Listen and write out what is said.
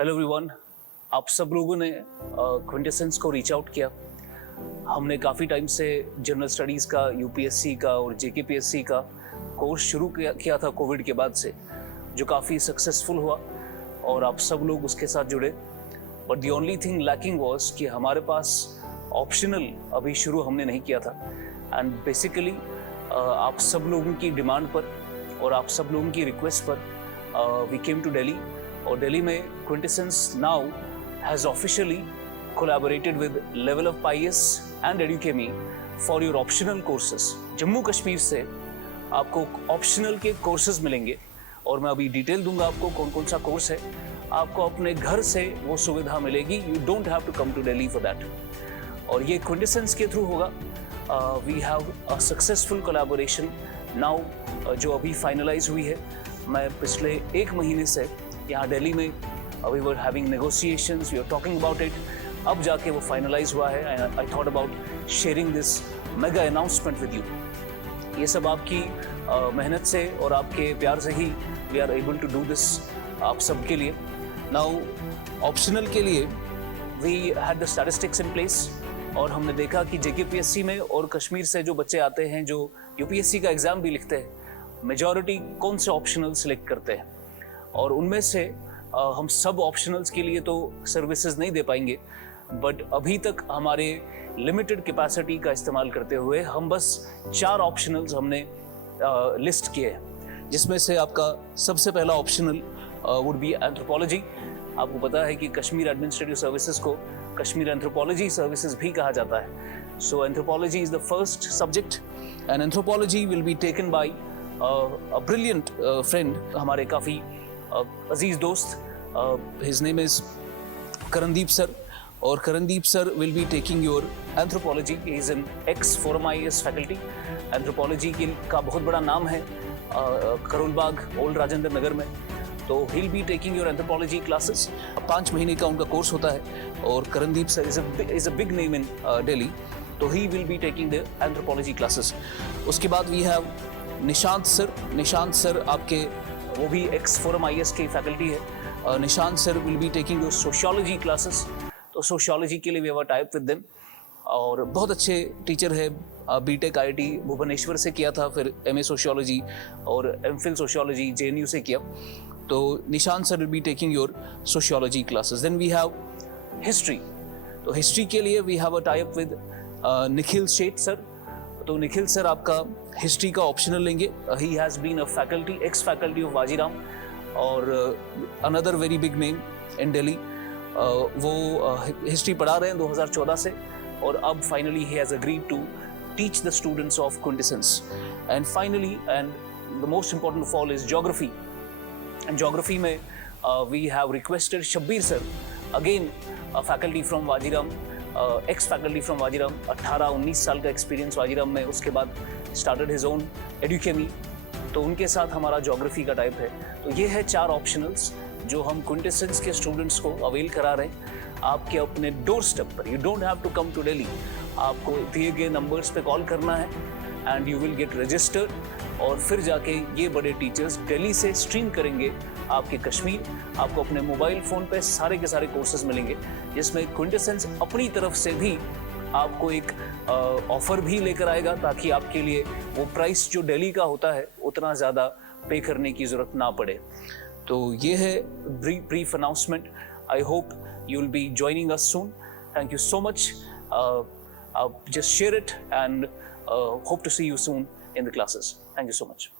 Hello everyone, आप सब लोगों ने क्विंटेसेंस को रीच आउट किया। हमने काफ़ी टाइम से जनरल स्टडीज़ का, यूपीएससी का और जेकेपीएससी का कोर्स शुरू किया था कोविड के बाद से, जो काफ़ी सक्सेसफुल हुआ और आप सब लोग उसके साथ जुड़े। But the only thing lacking was कि हमारे पास ऑप्शनल अभी शुरू हमने नहीं किया था। एंड बेसिकली आप सब लोगों की डिमांड पर और आप सब लोगों की रिक्वेस्ट पर वी केम टू दिल्ली, और दिल्ली में Quintessence now has officially collaborated with level of पाईएस and Edukemy for your optional courses. Jammu Kashmir से आपको ऑप्शनल के कोर्सेज मिलेंगे और मैं अभी डिटेल दूंगा आपको कौन कौन सा कोर्स है। आपको अपने घर से वो सुविधा मिलेगी, you don't have to come to Delhi for that. और ये क्विंटेसेंस के थ्रू होगा। We have a successful collaboration now जो अभी फाइनलाइज हुई है। मैं पिछले एक महीने से यहाँ दिल्ली में we were having negotiations, we are talking about it. अब जाके वो फाइनलाइज हुआ है। I thought about sharing this mega announcement with you. ये सब आपकी मेहनत से और आपके प्यार से ही we are able to do this आप सबके लिए। नाउ ऑप्शनल के लिए we had the statistics in place, और हमने देखा कि जेकेपीएससी में और कश्मीर से जो बच्चे आते हैं जो यूपीएससी का एग्जाम भी लिखते हैं, मेजॉरिटी कौन से ऑप्शनल सिलेक्ट करते हैं। और उनमें से हम सब ऑप्शनल्स के लिए तो सर्विसेज नहीं दे पाएंगे, बट अभी तक हमारे लिमिटेड कैपेसिटी का इस्तेमाल करते हुए हम बस 4 ऑप्शनल्स हमने लिस्ट किए हैं, जिसमें से आपका सबसे पहला ऑप्शनल वुड बी एंथ्रोपोलॉजी। आपको पता है कि कश्मीर एडमिनिस्ट्रेटिव सर्विसेज को कश्मीर एंथ्रोपोलॉजी सर्विसेज भी कहा जाता है। So anthropology is the first subject, and anthropology will be taken by a brilliant friend, हमारे काफ़ी अजीज दोस्त। His name is Karandeep sir, और Karandeep sir will be taking your anthropology. He is an ex Forum IAS faculty. Anthropology का बहुत बड़ा नाम है करोल बाग, ओल्ड राजेंद्र नगर में। तो he will be taking your anthropology classes. 5 महीने का उनका कोर्स होता है, और Karandeep sir is a big name in Delhi, तो he will be taking the anthropology classes. उसके बाद we have Nishant sir. Nishant sir आपके वो भी एक्स फोरम आईएएस की फैकल्टी है। Nishant sir will be taking your sociology classes. तो सोशियोलॉजी के लिए we have a tie up with them, और बहुत अच्छे टीचर है। बीटेक आईआईटी भुवनेश्वर से किया था, फिर एमए सोशियोलॉजी और एमफिल सोशियोलॉजी जेएनयू से किया। तो Nishant sir will be taking your sociology classes. Then we have history. तो हिस्ट्री के लिए we have a tie up with Nikhil Sheth sir. तो निखिल सर आपका हिस्ट्री का ऑप्शनल लेंगे। He has been a faculty, ex faculty of Vajiram, और another very big name in Delhi. वो history पढ़ा रहे हैं 2014 से, और अब finally he has agreed to teach the students of Quintessence. And finally, and the most important of all, is geography. And geography में we have requested Shabbir sir, again faculty from Vajiram, ex faculty from Vajiram. 18-19 साल का experience Vajiram में, उसके बाद started his own एडुकेमी। तो उनके साथ हमारा ज्योग्राफी का टाइप है। तो ये है 4 ऑप्शनल्स जो हम क्विंटेसेंस के स्टूडेंट्स को अवेल करा रहे हैं आपके अपने डोर स्टेप पर। You don't have to come to Delhi. आपको दिए गए नंबर्स पे कॉल करना है and you will get registered, और फिर जाके ये बड़े टीचर्स दिल्ली से स्ट्रीम करेंगे आपके कश्मीर। आपको अपने मोबाइल फ़ोन पे सारे के सारे कोर्सेज मिलेंगे, जिसमें क्विंटेसेंस अपनी तरफ से भी आपको एक ऑफ़र भी लेकर आएगा, ताकि आपके लिए वो प्राइस जो दिल्ली का होता है उतना ज़्यादा पे करने की ज़रूरत ना पड़े। तो ये है brief announcement. I hope you will be joining us soon. Thank you so much. Just share it, and hope to see you soon in the classes. Thank you so much.